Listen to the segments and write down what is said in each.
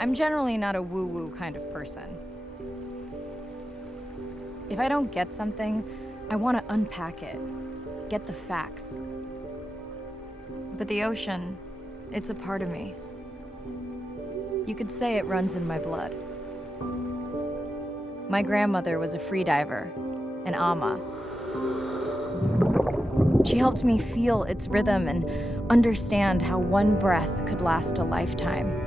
I'm generally not a woo-woo kind of person. If I don't get something, I want to unpack it, get the facts. But the ocean, it's a part of me. You could say it runs in my blood. My grandmother was a freediver, an ama. She helped me feel its rhythm and understand how one breath could last a lifetime.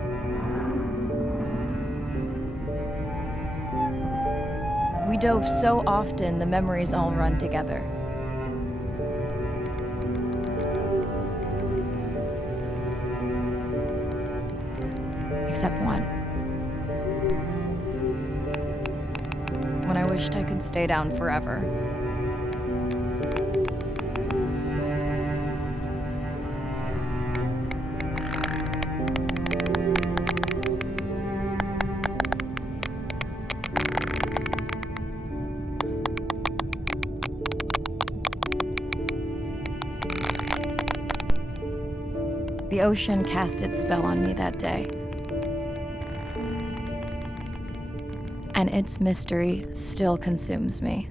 We dove so often, the memories all run together. Except one. When I wished I could stay down forever. The ocean cast its spell on me that day. And its mystery still consumes me.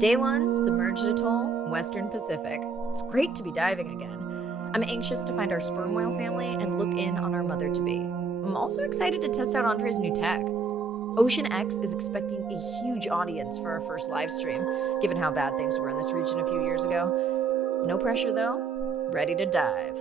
Day 1, submerged atoll, Western Pacific. It's great to be diving again. I'm anxious to find our sperm whale family and look in on our mother-to-be. I'm also excited to test out Andre's new tech. Ocean X is expecting a huge audience for our first live stream, given how bad things were in this region a few years ago. No pressure though, ready to dive.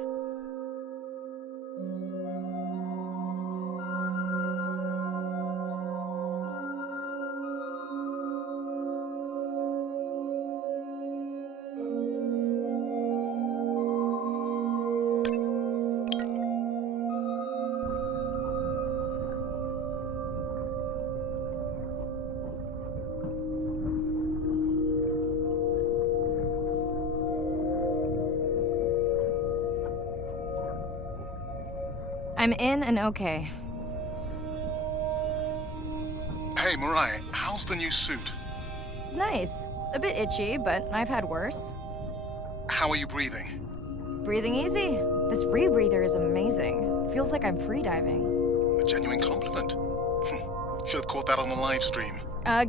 I'm in and okay. Hey, Mariah, how's the new suit? Nice. A bit itchy, but I've had worse. How are you breathing? Breathing easy. This rebreather is amazing. Feels like I'm freediving. A genuine compliment. Should have caught that on the live stream.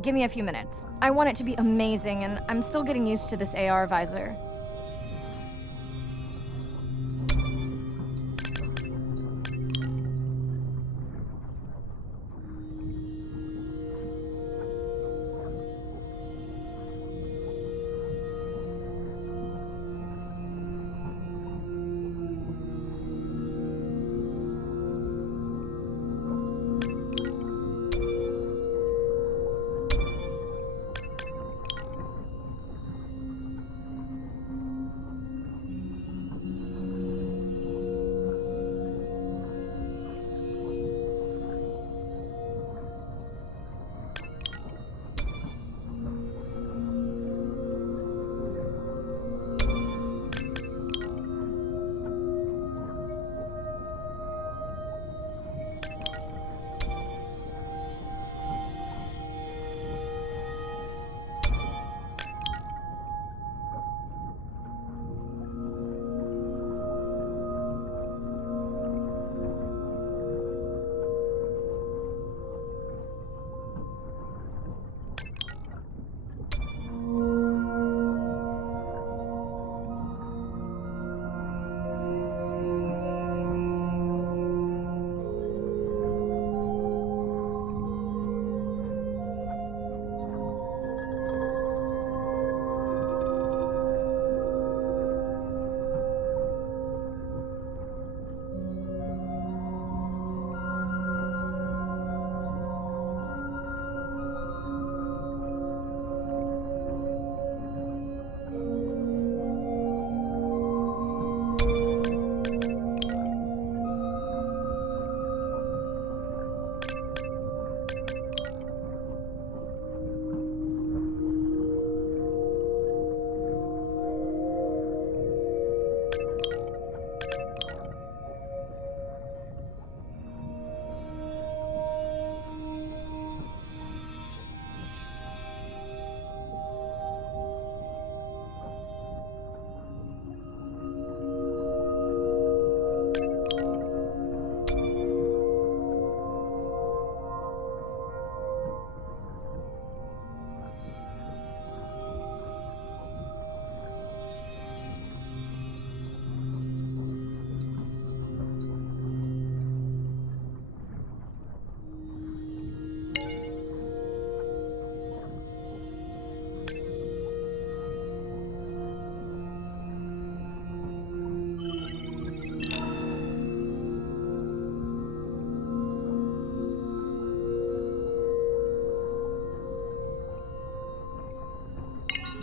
Give me a few minutes. I want it to be amazing, and I'm still getting used to this AR visor.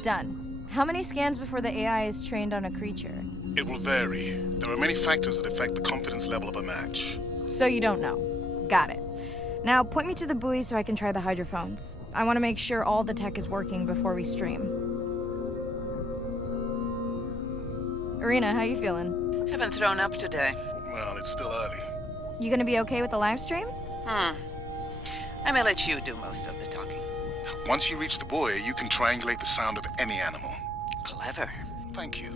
Done. How many scans before the AI is trained on a creature? It will vary. There are many factors that affect the confidence level of a match. So you don't know. Got it. Now point me to the buoy so I can try the hydrophones. I want to make sure all the tech is working before we stream. Irina, how you feeling? Haven't thrown up today. Well, it's still early. You gonna be okay with the live stream? I may let you do most of the talking. Once you reach the buoy, you can triangulate the sound of any animal. Clever. Thank you.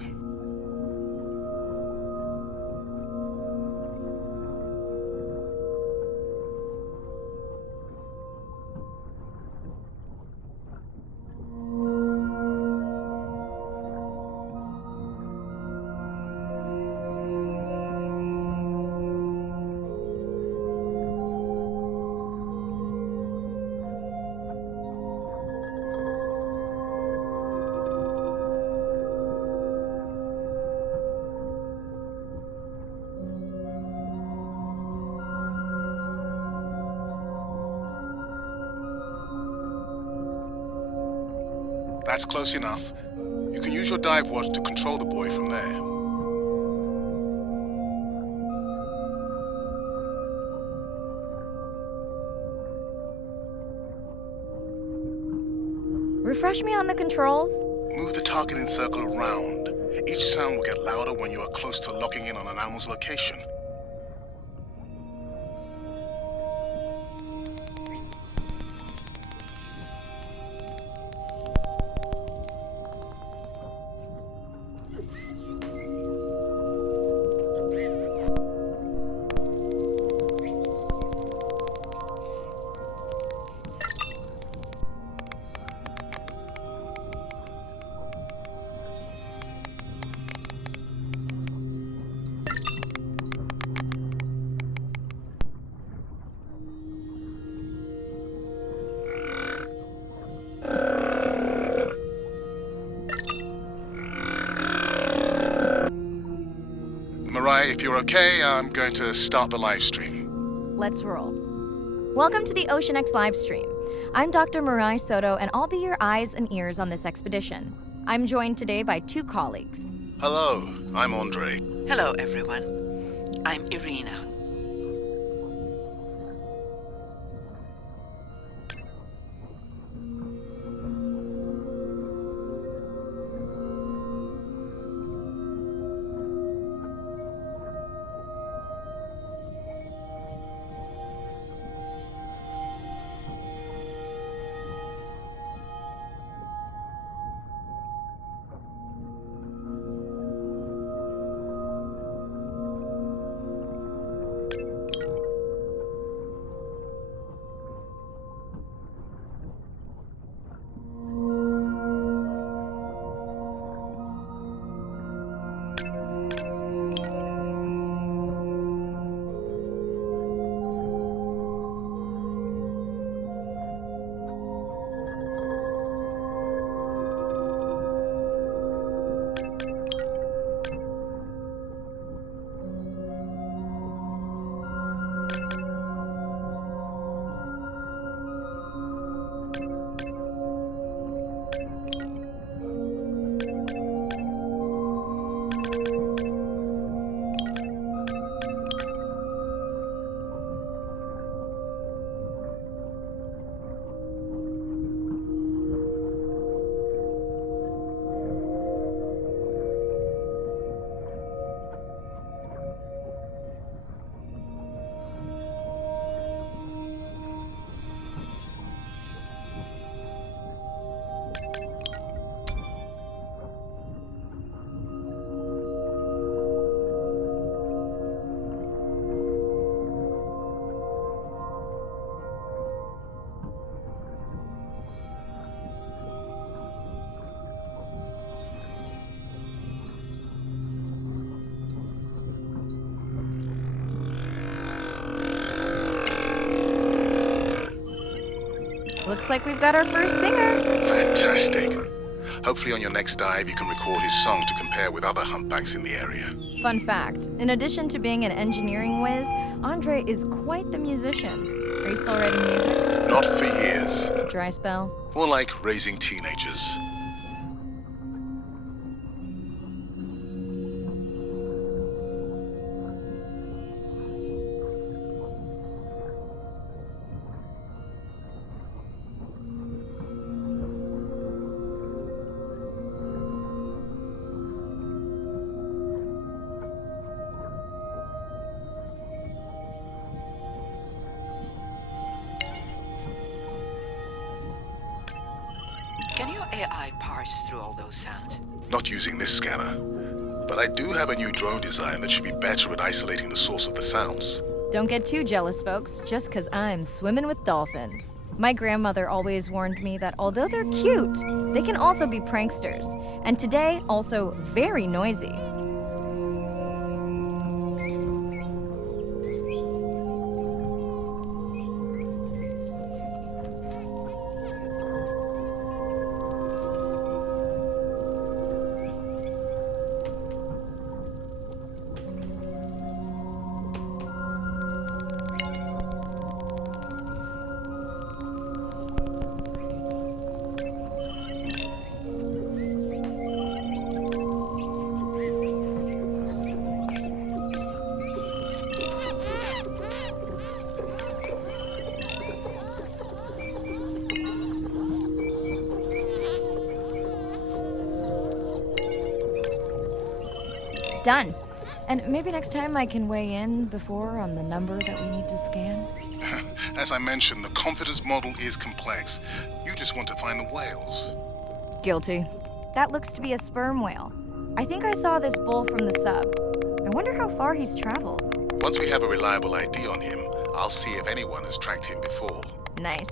That's close enough. You can use your dive watch to control the buoy from there. Refresh me on the controls? Move the targeting circle around. Each sound will get louder when you are close to locking in on an animal's location. Mariah, if you're okay, I'm going to start the live stream. Let's roll. Welcome to the Ocean X live stream. I'm Dr. Mirai Soto, and I'll be your eyes and ears on this expedition. I'm joined today by two colleagues. Hello, I'm Andre. Hello, everyone. I'm Irina. Looks like we've got our first singer. Fantastic. Hopefully on your next dive you can record his song to compare with other humpbacks in the area. Fun fact, in addition to being an engineering whiz, Andre is quite the musician. Are you still writing music? Not for years. Dry spell? More like raising teenagers. AI parse through all those sounds? Not using this scanner. But I do have a new drone design that should be better at isolating the source of the sounds. Don't get too jealous, folks, just 'cause I'm swimming with dolphins. My grandmother always warned me that although they're cute, they can also be pranksters. And today, also very noisy. Done. And maybe next time I can weigh in before on the number that we need to scan. As I mentioned, the confidence model is complex. You just want to find the whales. Guilty. That looks to be a sperm whale. I think I saw this bull from the sub. I wonder how far he's traveled. Once we have a reliable ID on him, I'll see if anyone has tracked him before. Nice.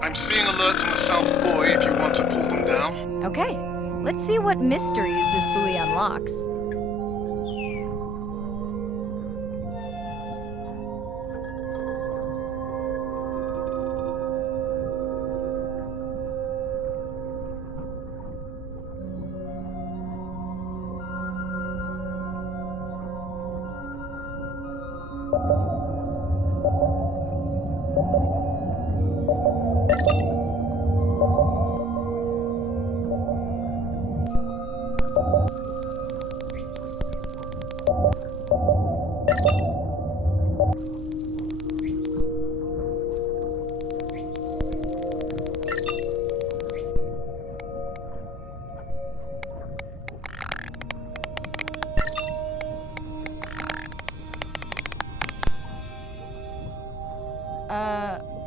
I'm seeing alerts on the South Buoy if you want to pull them down. Okay, let's see what mysteries this buoy unlocks.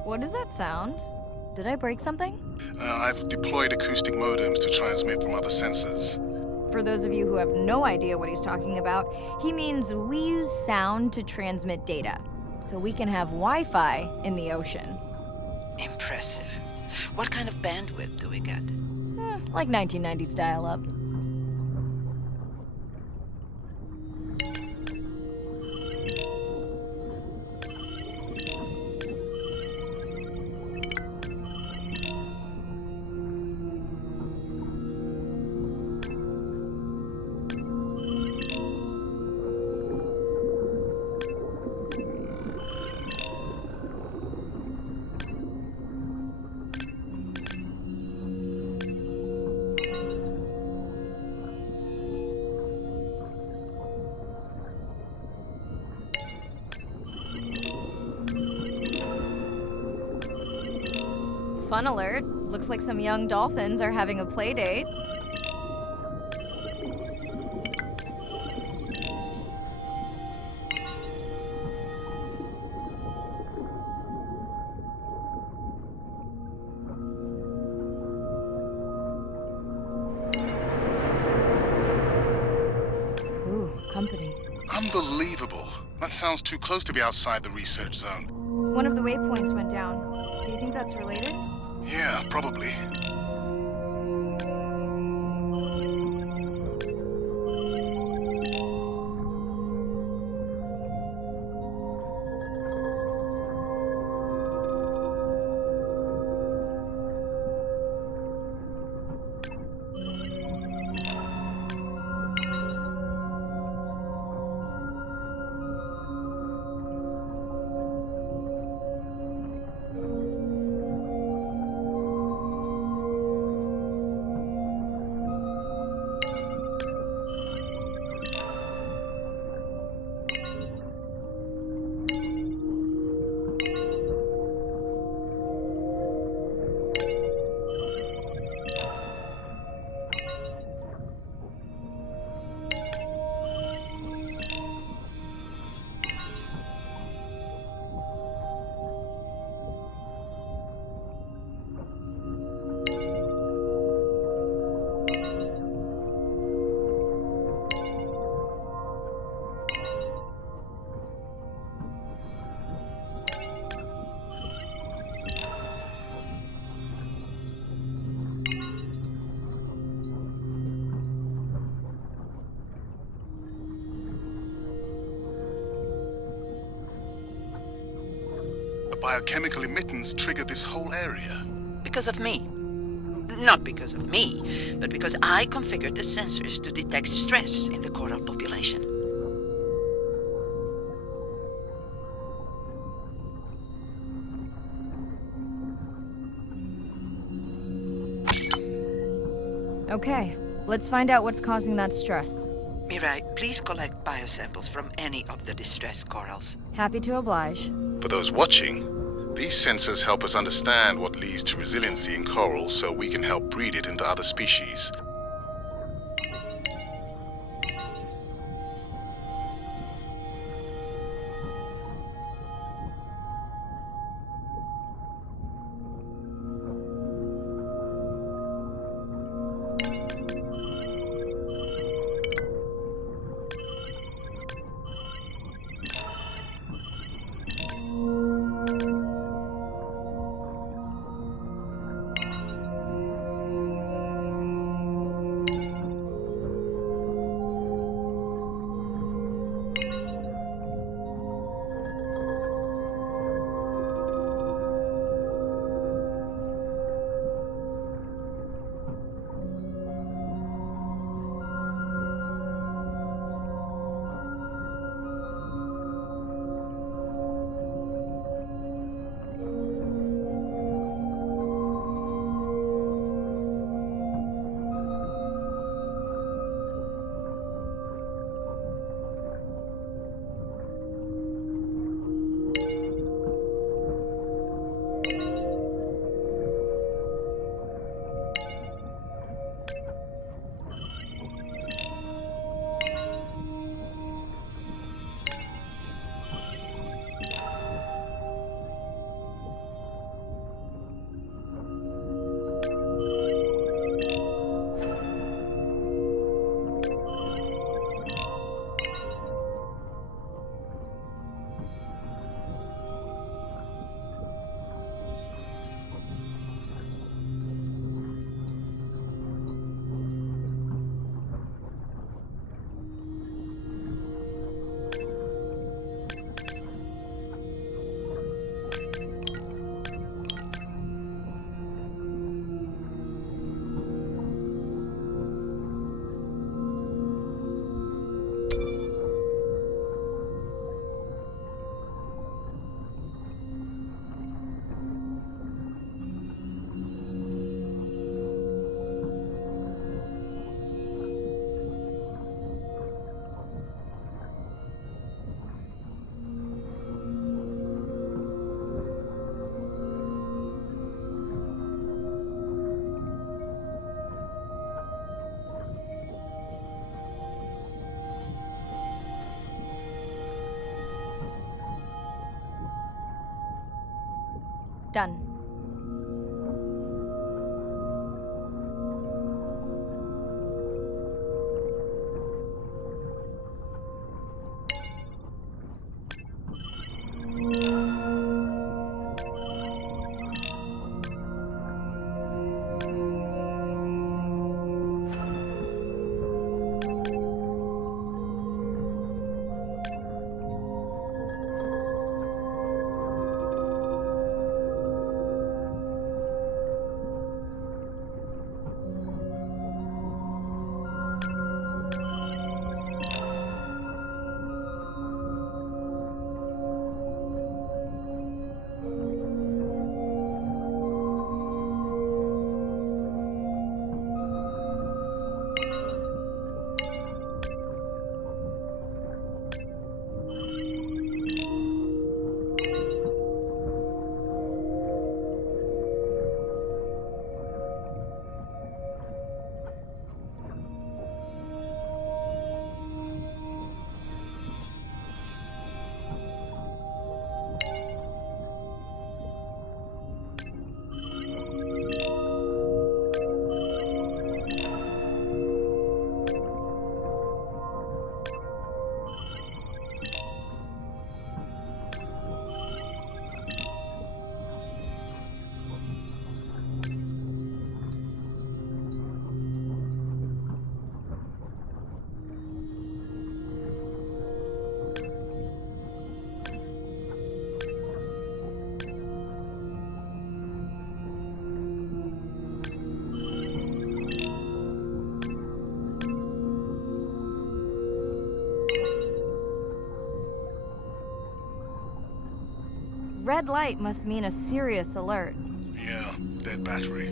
What does that sound? Did I break something? I've deployed acoustic modems to transmit from other sensors. For those of you who have no idea what he's talking about, he means we use sound to transmit data, so we can have Wi-Fi in the ocean. Impressive. What kind of bandwidth do we get? Like 1990s dial-up. Fun alert. Looks like some young dolphins are having a play date. Ooh, company. Unbelievable. That sounds too close to be outside the research zone. One of the waypoints went down. Do you think that's related? Yeah, probably. The biochemical emittance triggered this whole area. Because of me. Not because of me, but because I configured the sensors to detect stress in the coral population. Okay, let's find out what's causing that stress. Mirai, please collect biosamples from any of the distressed corals. Happy to oblige. For those watching, these sensors help us understand what leads to resiliency in coral so we can help breed it into other species. Done. red light must mean a serious alert. Yeah, dead battery.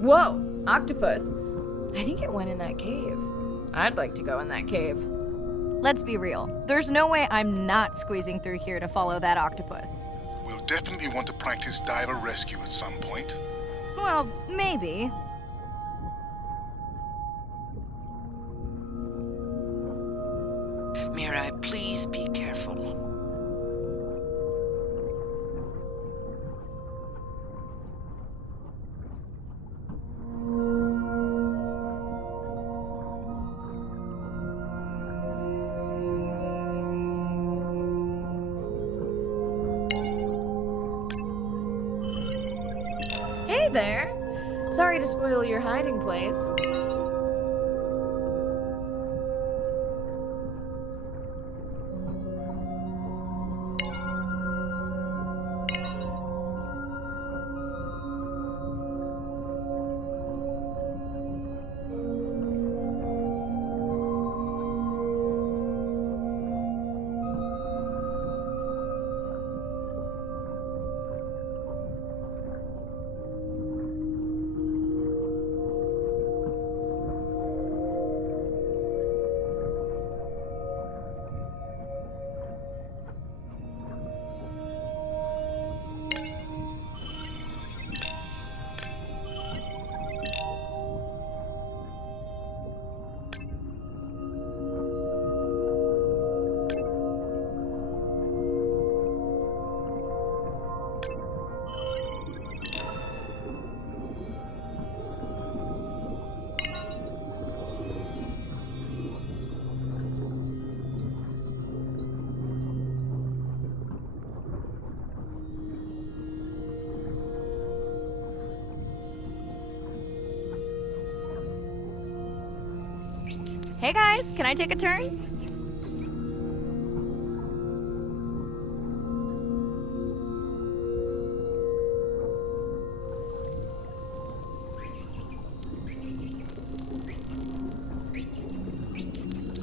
Whoa, octopus. I think it went in that cave. I'd like to go in that cave. Let's be real. There's no way I'm not squeezing through here to follow that octopus. We'll definitely want to practice diver rescue at some point. Well, maybe. Mirai, please be careful. Hey there. Sorry to spoil your hiding place. Hey guys, can I take a turn?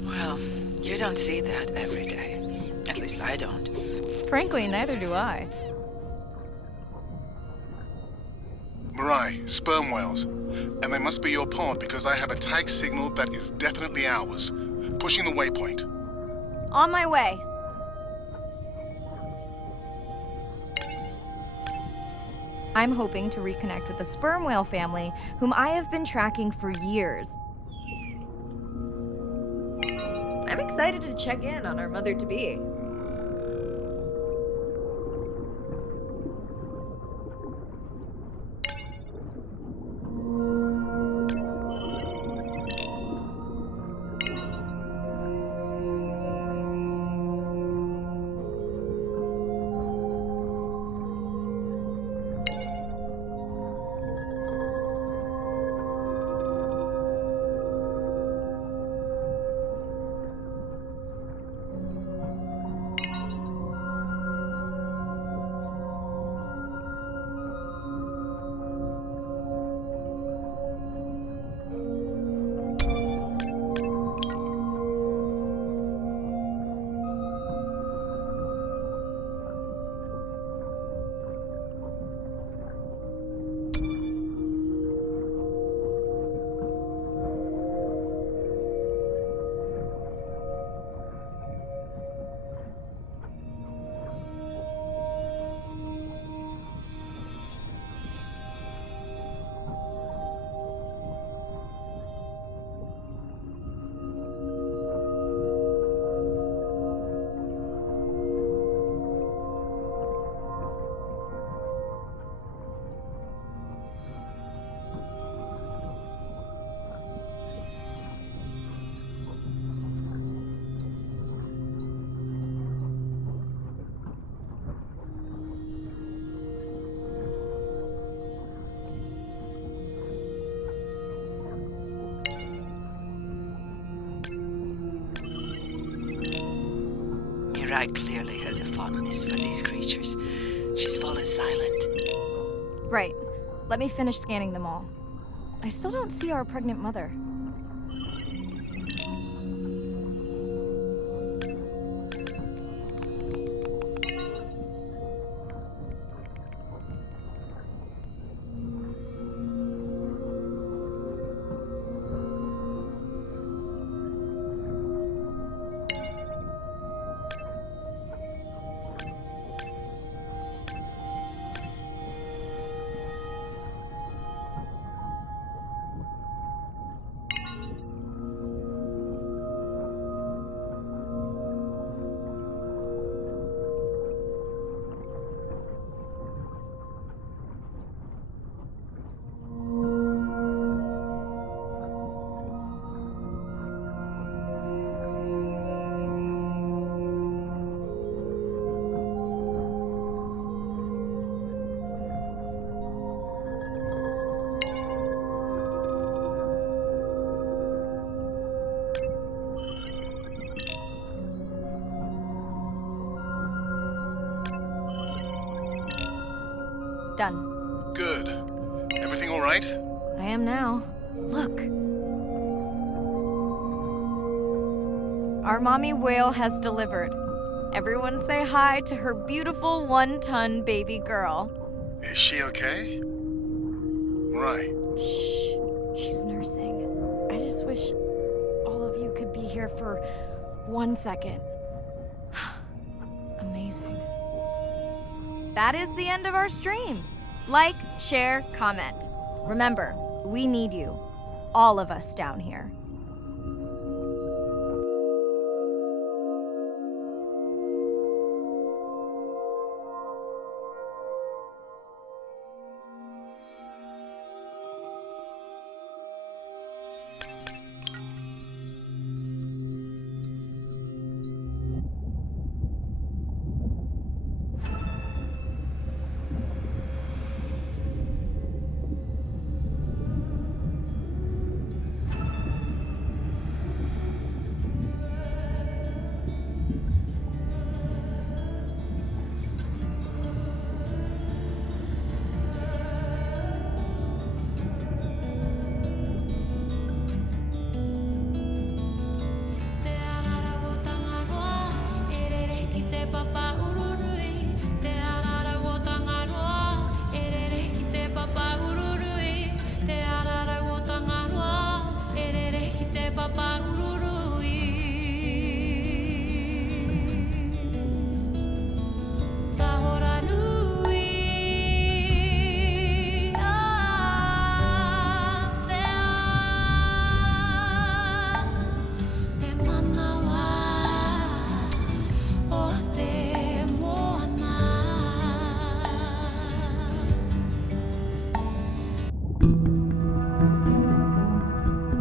Well, you don't see that every day. At least I don't. Frankly, neither do I. Mirai, sperm whales. And they must be your pod because I have a tag signal that is definitely ours. Pushing the waypoint. On my way. I'm hoping to reconnect with the sperm whale family, whom I have been tracking for years. I'm excited to check in on our mother-to-be. Mirai clearly has a fondness for these creatures. She's fallen silent. Right. Let me finish scanning them all. I still don't see our pregnant mother. Done. Good. Everything all right? I am now. Look. Our mommy whale has delivered. Everyone say hi to her beautiful 1-ton baby girl. Is she okay? Right. Shh. She's nursing. I just wish all of you could be here for 1 second. Amazing. That is the end of our stream. Like, share, comment. Remember, we need you. All of us down here.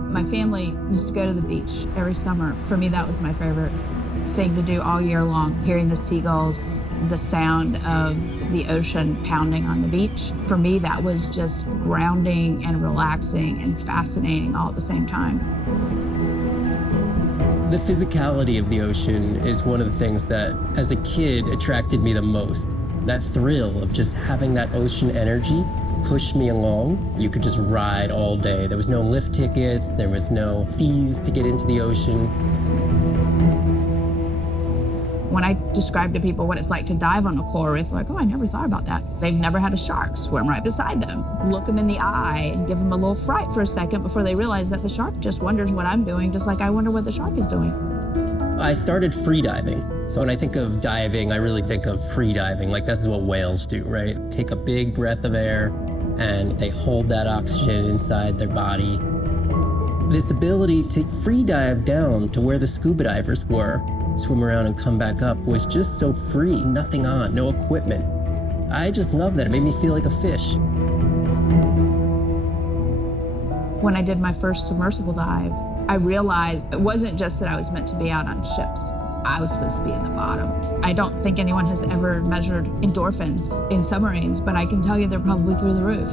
My family used to go to the beach every summer. For me, that was my favorite thing to do all year long, hearing the seagulls, the sound of the ocean pounding on the beach. For me, that was just grounding and relaxing and fascinating all at the same time. The physicality of the ocean is one of the things that, as a kid, attracted me the most. That thrill of just having that ocean energy push me along. You could just ride all day. There was no lift tickets, there was no fees to get into the ocean. When I describe to people what it's like to dive on a coral reef, they're like, oh, I never thought about that. They've never had a shark swim right beside them. Look them in the eye and give them a little fright for a second before they realize that the shark just wonders what I'm doing, just like I wonder what the shark is doing. I started free diving. So when I think of diving, I really think of free diving. Like, this is what whales do, right? Take a big breath of air and they hold that oxygen inside their body. This ability to free dive down to where the scuba divers were, swim around and come back up, was just so free, nothing on, no equipment. I just love that. It made me feel like a fish. When I did my first submersible dive, I realized it wasn't just that I was meant to be out on ships. I was supposed to be in the bottom. I don't think anyone has ever measured endorphins in submarines, but I can tell you they're probably through the roof.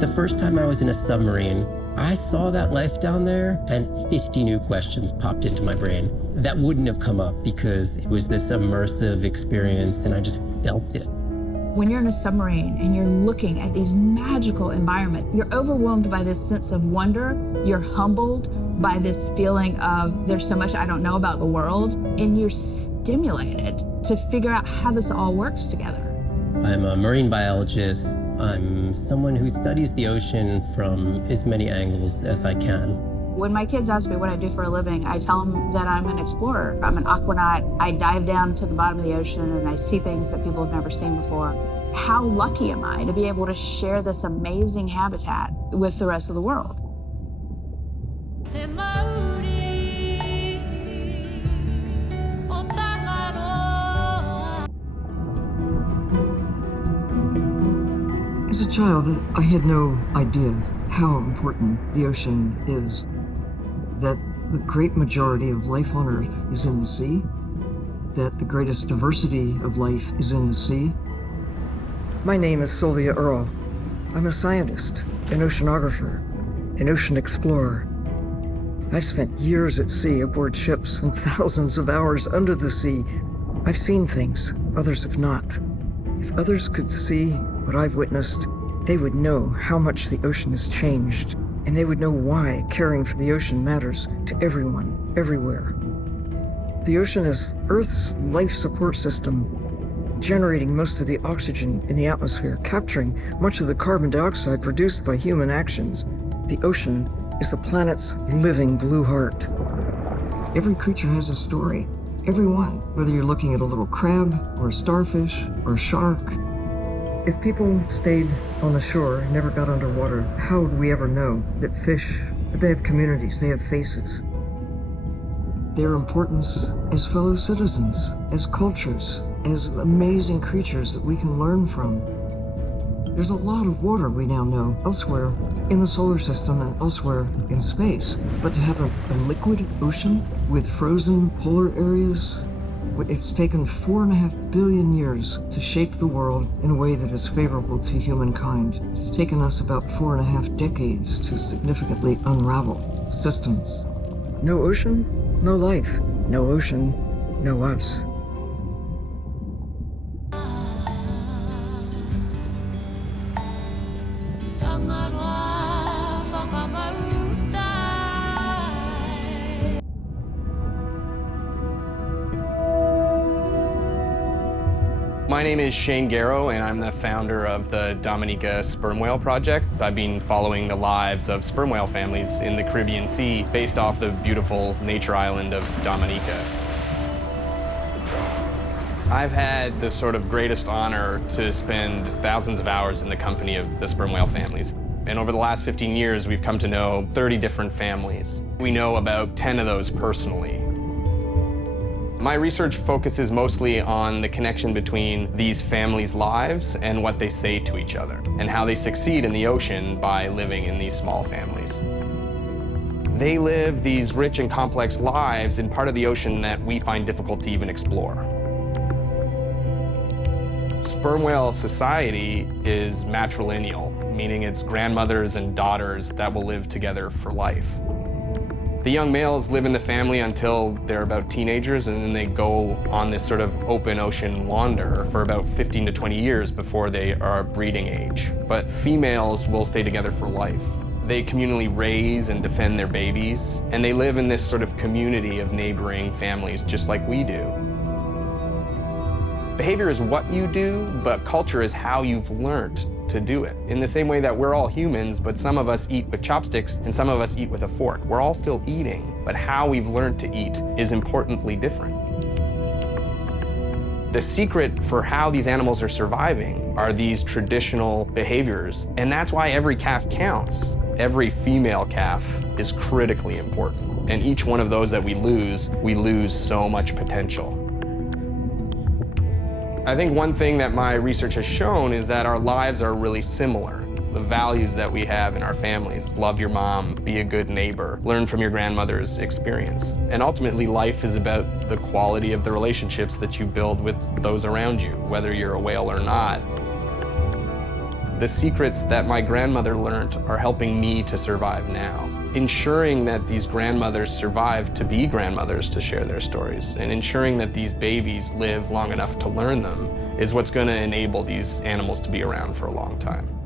The first time I was in a submarine, I saw that life down there and 50 new questions popped into my brain that wouldn't have come up because it was this immersive experience and I just felt it. When you're in a submarine and you're looking at these magical environments, you're overwhelmed by this sense of wonder. You're humbled by this feeling of there's so much I don't know about the world, and you're stimulated to figure out how this all works together. I'm a marine biologist. I'm someone who studies the ocean from as many angles as I can. When my kids ask me what I do for a living, I tell them that I'm an explorer. I'm an aquanaut. I dive down to the bottom of the ocean and I see things that people have never seen before. How lucky am I to be able to share this amazing habitat with the rest of the world? As a child, I had no idea how important the ocean is, that the great majority of life on Earth is in the sea, that the greatest diversity of life is in the sea. My name is Sylvia Earle. I'm a scientist, an oceanographer, an ocean explorer. I've spent years at sea aboard ships and thousands of hours under the sea. I've seen things others have not. If others could see what I've witnessed, they would know how much the ocean has changed, and they would know why caring for the ocean matters to everyone, everywhere. The ocean is Earth's life support system, generating most of the oxygen in the atmosphere, capturing much of the carbon dioxide produced by human actions. The ocean is the planet's living blue heart. Every creature has a story. Every one, whether you're looking at a little crab or a starfish or a shark. If people stayed on the shore and never got underwater, how would we ever know that fish, they have communities, they have faces? Their importance as fellow citizens, as cultures, as amazing creatures that we can learn from. There's a lot of water we now know elsewhere in the solar system and elsewhere in space. But to have a liquid ocean with frozen polar areas, it's taken 4.5 billion years to shape the world in a way that is favorable to humankind. It's taken us about 4.5 decades to significantly unravel systems. No ocean, no life. No ocean, no us. My name is Shane Garrow, and I'm the founder of the Dominica Sperm Whale Project. I've been following the lives of sperm whale families in the Caribbean Sea based off the beautiful nature island of Dominica. I've had the sort of greatest honor to spend thousands of hours in the company of the sperm whale families. And over the last 15 years, we've come to know 30 different families. We know about 10 of those personally. My research focuses mostly on the connection between these families' lives and what they say to each other, and how they succeed in the ocean by living in these small families. They live these rich and complex lives in part of the ocean that we find difficult to even explore. Sperm whale society is matrilineal, meaning it's grandmothers and daughters that will live together for life. The young males live in the family until they're about teenagers, and then they go on this sort of open ocean wander for about 15 to 20 years before they are breeding age. But females will stay together for life. They communally raise and defend their babies, and they live in this sort of community of neighboring families just like we do. Behavior is what you do, but culture is how you've learned to do it. In the same way that we're all humans, but some of us eat with chopsticks and some of us eat with a fork. We're all still eating, but how we've learned to eat is importantly different. The secret for how these animals are surviving are these traditional behaviors, and that's why every calf counts. Every female calf is critically important, and each one of those that we lose so much potential. I think one thing that my research has shown is that our lives are really similar. The values that we have in our families, love your mom, be a good neighbor, learn from your grandmother's experience. And ultimately, life is about the quality of the relationships that you build with those around you, whether you're a whale or not. The secrets that my grandmother learned are helping me to survive now. Ensuring that these grandmothers survive to be grandmothers to share their stories, and ensuring that these babies live long enough to learn them is what's going to enable these animals to be around for a long time.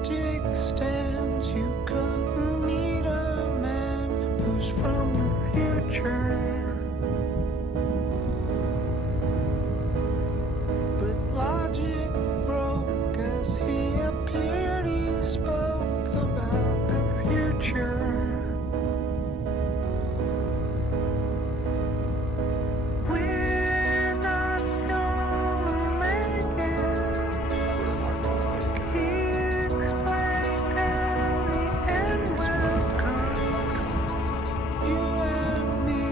logic stands, you couldn't meet a man who's from the future. But logic broke as he appeared, he spoke about the future. We're not gonna make it. He explained how the end will come. You and me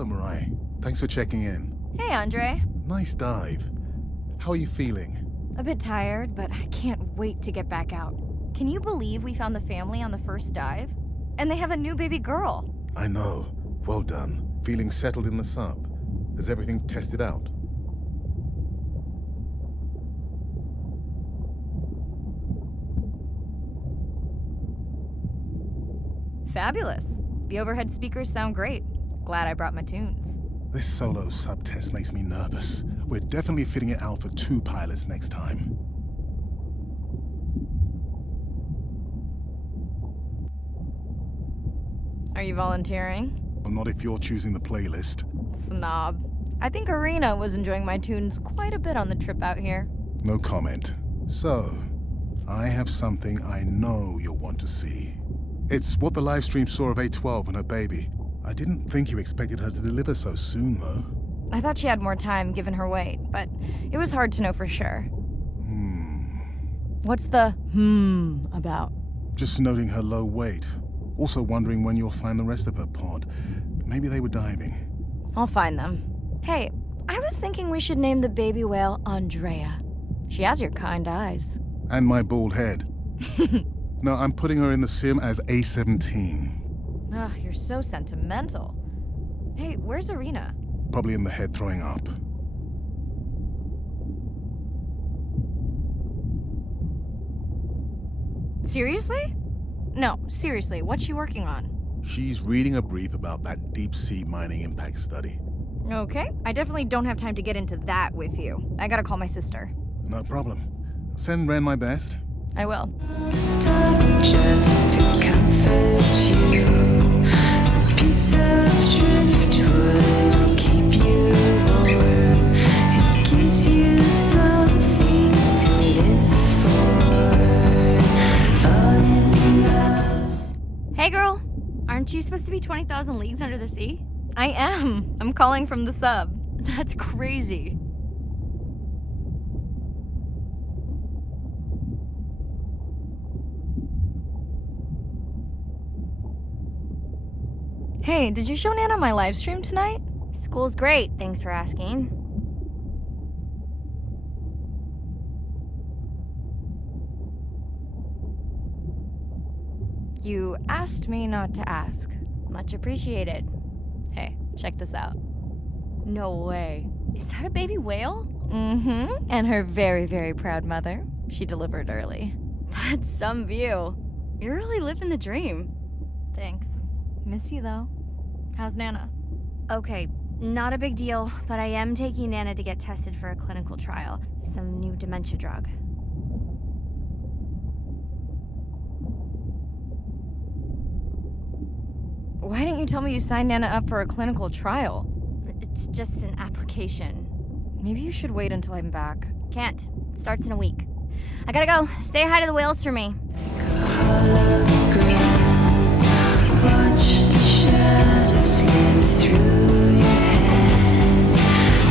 Hello, Mariah. Thanks for checking in. Hey, Andre. Nice dive. How are you feeling? A bit tired, but I can't wait to get back out. Can you believe we found the family on the first dive? And they have a new baby girl. I know. Well done. Feeling settled in the sub. Has everything tested out? Fabulous. The overhead speakers sound great. Glad I brought my tunes. This solo sub test makes me nervous. We're definitely fitting it out for 2 pilots next time. Are you volunteering? Well, not if you're choosing the playlist. Snob. I think Arena was enjoying my tunes quite a bit on the trip out here. No comment. So, I have something I know you'll want to see. It's what the live stream saw of A12 and her baby. I didn't think you expected her to deliver so soon, though. I thought she had more time given her weight, but it was hard to know for sure. What's the about? Just noting her low weight. Also wondering when you'll find the rest of her pod. Maybe they were diving. I'll find them. Hey, I was thinking we should name the baby whale Andrea. She has your kind eyes. And my bald head. No, I'm putting her in the sim as A17. Ugh, you're so sentimental. Hey, where's Arena? Probably in the head throwing up. Seriously? No, seriously, what's she working on? She's reading a brief about that deep-sea mining impact study. Okay, I definitely don't have time to get into that with you. I gotta call my sister. No problem. Send Ren my best. I will. Stop just to comfort you. A piece of driftwood will keep you warm. It gives you something to live for. Falling in love. Hey girl, aren't you supposed to be 20,000 leagues under the sea? I am. I'm calling from the sub. That's crazy. Hey, did you show Nana my live stream tonight? School's great, thanks for asking. You asked me not to ask. Much appreciated. Hey, check this out. No way. Is that a baby whale? Mm-hmm. And her very, very proud mother. She delivered early. That's some view. You're really living the dream. Thanks. Miss you, though. How's Nana? Okay, not a big deal, but I am taking Nana to get tested for a clinical trial. Some new dementia drug. Why didn't you tell me you signed Nana up for a clinical trial? It's just an application. Maybe you should wait until I'm back. Can't. Starts in a week. I gotta go. Say hi to the whales for me. Watch the shadows slip through your hands.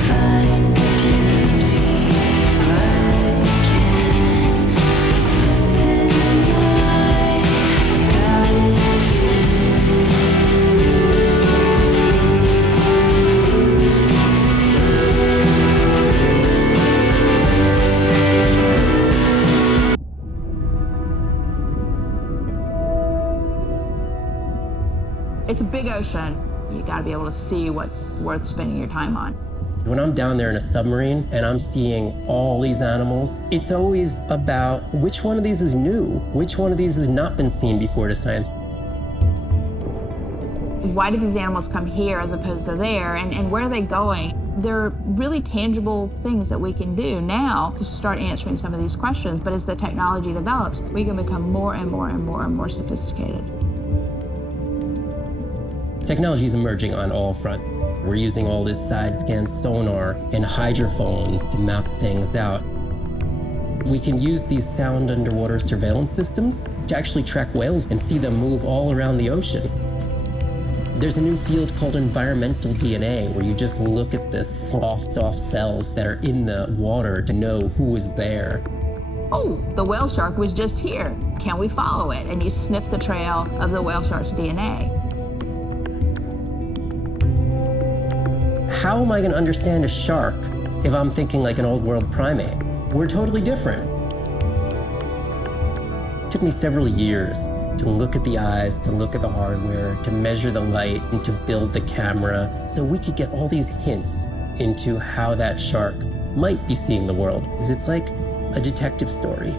Find the beauty while you can. But tonight, got It's a big ocean. You gotta be able to see what's worth spending your time on. When I'm down there in a submarine and I'm seeing all these animals, it's always about which one of these is new, which one of these has not been seen before to science. Why did these animals come here as opposed to there, and where are they going? There are really tangible things that we can do now to start answering some of these questions, but as the technology develops, we can become more and more and more and more sophisticated. Technology is emerging on all fronts. We're using all this side-scan sonar and hydrophones to map things out. We can use these sound underwater surveillance systems to actually track whales and see them move all around the ocean. There's a new field called environmental DNA, where you just look at the sloughed off cells that are in the water to know who is there. Oh, the whale shark was just here. Can we follow it? And you sniff the trail of the whale shark's DNA. how am I going to understand a shark if I'm thinking like an old world primate? We're totally different. It took me several years to look at the eyes, to look at the hardware, to measure the light, and to build the camera so we could get all these hints into how that shark might be seeing the world. It's like a detective story.